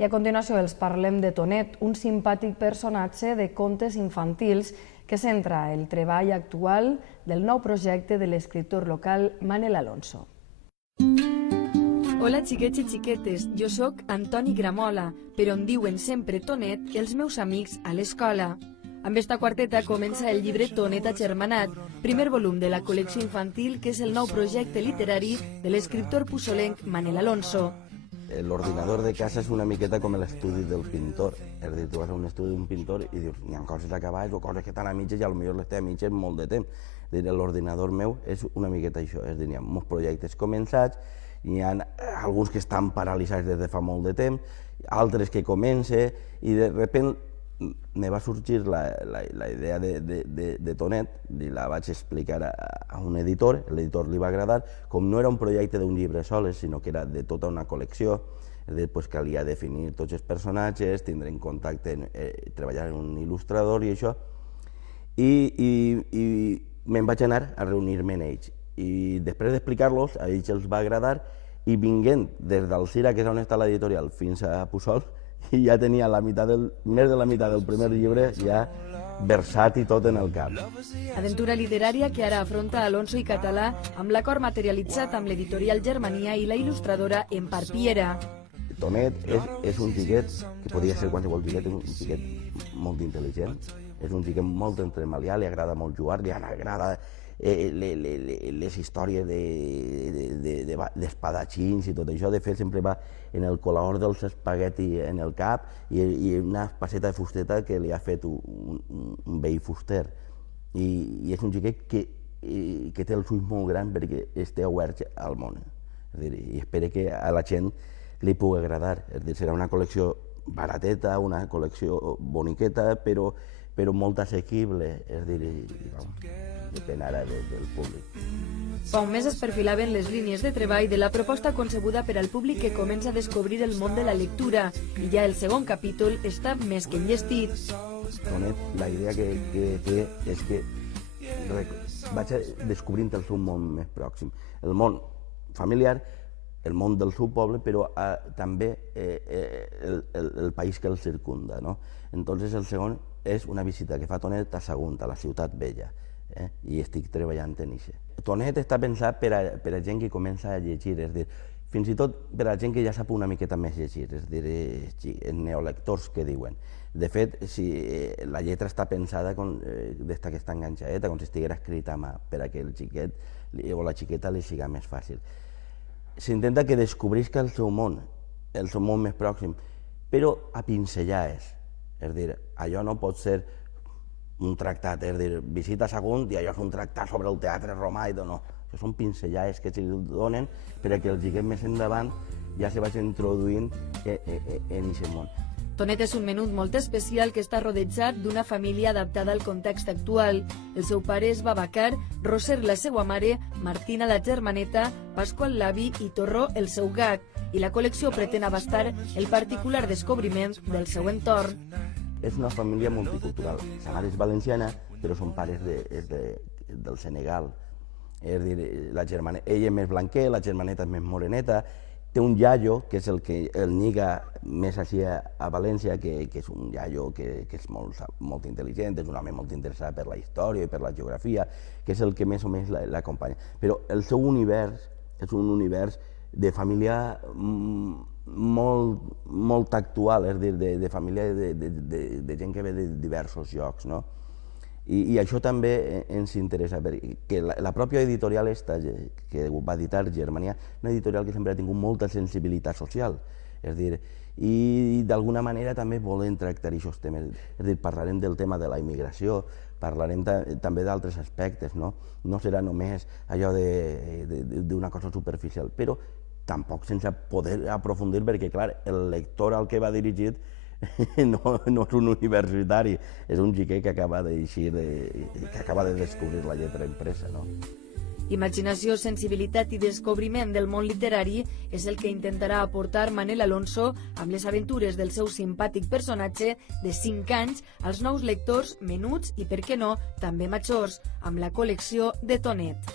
I a continuació els parlem de Tonet, un simpàtic personatge de contes infantils que centra el treball actual del nou projecte de l'escriptor local Manel Alonso. Hola xiquets i xiquetes, jo sóc Antoni Gramola, però em diuen sempre Tonet els meus amics a l'escola. Amb esta quarteta comença el llibre Tonet agermanat, primer volum de la col·lecció infantil que és el nou projecte literari de l'escriptor pussolenc Manel Alonso. L'ordinador de casa és una miqueta com l'estudi del pintor. És a dir, tu vas a un estudi d'un pintor i dius, hi ha coses a cavall o coses que estan a mitges i potser les té a mitges molt de temps. L'ordinador meu és una miqueta això, és a dir, hi ha molts projectes començats, hi ha alguns que estan paralitzats des de fa molt de temps, altres que comencen, i de sobte me va sorgir la idea de Tonet, i la vaig explicar a un editor, l'editor li va agradar, com no era un projecte d'un llibre soles, sinó que era de tota una col·lecció, després calia definir tots els personatges, tindre en contacte, treballar en un il·lustrador i això, i me'n vaig anar a reunir-me amb ells. I després d'explicar-los, a ells els va agradar, i vinguent des d'Alzira, que és on està l'editorial, fins a Puçol, i ja tenia més de la meitat del primer llibre ja versat i tot en el cap. Aventura literària que ara afronta Alonso i Català amb l'acord materialitzat amb l'editorial Germania i la il·lustradora Empar Piera. Tonet és un xiquet, que podria ser qualsevol xiquet, és un xiquet molt intel·ligent, és un xiquet molt entremalià, li agrada molt jugar, li agrada les històries d'espadatxins i tot això. De fet, sempre va en el colaor dels espagueti en el cap i una passeta de fusteta que li ha fet un vell fuster. I és un xiquet que té els ulls molt grans perquè està obert al món. I espero que a la gent li pugui agradar. Serà una col·lecció barateta, una col·lecció boniqueta, però molt assequible, és a dir, depèn ara del públic. Fa un mes es perfilaven les línies de treball de la proposta concebuda per al públic que comença a descobrir el món de la lectura i ja el segon capítol està més que enllestit. Tonet, la idea que té és que vaig descobrint el seu món més pròxim, el món familiar, el món del seu poble, però també el país que el circunda. Entonces el segon és una visita que fa Tonet a Sagunt, a la ciutat vella, i estic treballant en això. Tonet està pensat per a gent que comença a llegir, és a dir, fins i tot per a gent que ja sap una miqueta més llegir, és a dir, neolectors que diuen. De fet, la lletra està pensada d'esta que està enganxadeta, com si estiguera escrita a mà, per a que el xiquet o la xiqueta li siga més fàcil. S'intenta que descobrisca el seu món més pròxim, però a pinzellades. És a dir, allò no pot ser un tractat, és a dir, visita Sagunt i allò és un tractat sobre el teatre romà i tot, no. Això són pinzellades que s'hi donen per a que el xiquet més endavant ja se vagi introduint en aquest món. Tonet és un menut molt especial que està rodejat d'una família adaptada al context actual. El seu pare és Babacar, Roser la seva mare, Martina la germaneta, Pasqual l'avi i Torró el seu gat, i la col·lecció pretén abastar el particular descobriment del seu entorn. És una família multicultural. Sa mare és valenciana, però son pares del Senegal. És a dir, ell és més blanquer, la germaneta és més moreneta, té un iaio, que és el que el lliga més així a València, que és un iaio que és molt intel·ligent, és un home molt interessat per la història i per la geografia, que és el que més o menys l'acompanya. Però el seu univers és un univers de família molt actual, és a dir, de família de gent que ve de diversos llocs. I això també ens interessa, perquè la pròpia editorial que va editar Germania, una editorial que sempre ha tingut molta sensibilitat social, és a dir, i d'alguna manera també volen tractar aquests temes, és a dir, parlarem del tema de la immigració, parlarem també d'altres aspectes, no serà només allò d'una cosa superficial, però tampoc sense poder aprofundir, perquè clar, el lector al que va dirigit no és un universitari, és un xiquet que acaba de descobrir la lletra impresa. Imaginació, sensibilitat i descobriment del món literari és el que intentarà aportar Manel Alonso amb les aventures del seu simpàtic personatge de 5 anys als nous lectors menuts i, per què no, també majors, amb la col·lecció de Tonet.